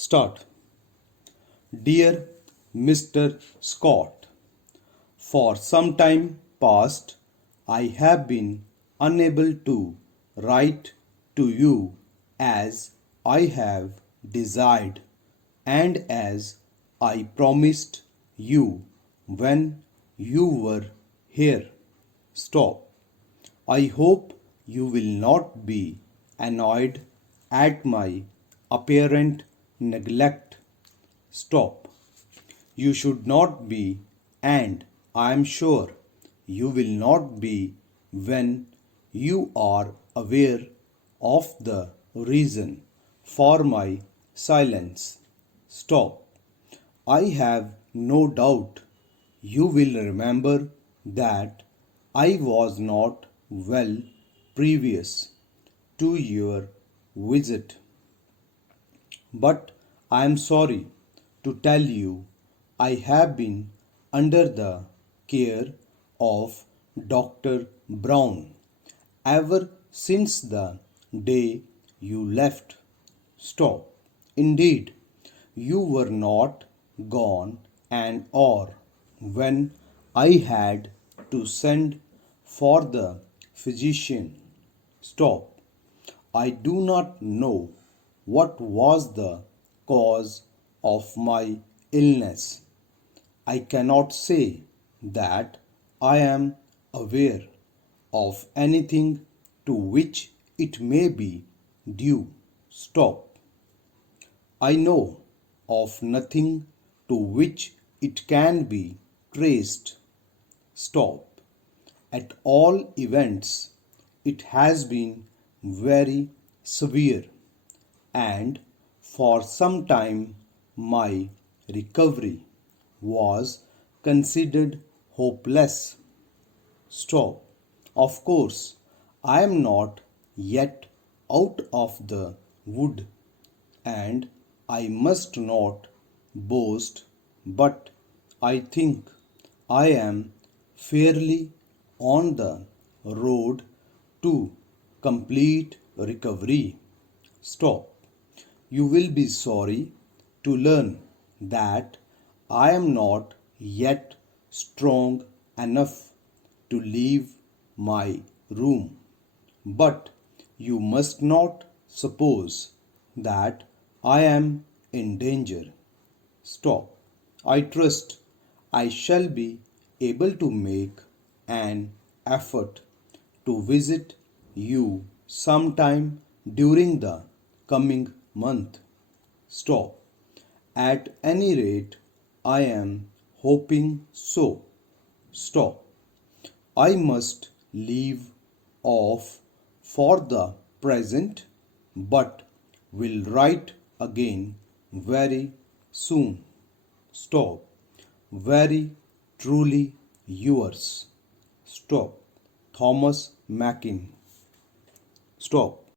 Start. Dear Mr. Scott, for some time past I have been unable to write to you as I have desired and as I promised you when you were here. Stop. I hope you will not be annoyed at my apparent neglect. Stop. You should not be, and I am sure you will not be when you are aware of the reason for my silence. Stop. I have no doubt you will remember that I was not well previous to your visit. But I am sorry to tell you I have been under the care of Dr. Brown ever since the day you left. Stop. Indeed, you were not gone an hour when I had to send for the physician. Stop. I do not know what was the cause of my illness. I cannot say that I am aware of anything to which it may be due. Stop. I know of nothing to which it can be traced. Stop. At all events, it has been very severe, and for some time my recovery was considered hopeless. Stop. Of course, I am not yet out of the wood, and I must not boast, but I think I am fairly on the road to complete recovery. Stop. You will be sorry to learn that I am not yet strong enough to leave my room. But you must not suppose that I am in danger. Stop. I trust I shall be able to make an effort to visit you sometime during the coming month. Stop. At any rate, I am hoping so. Stop. I must leave off for the present, but will write again very soon. Stop. Very truly yours. Stop. Thomas Mackin. Stop.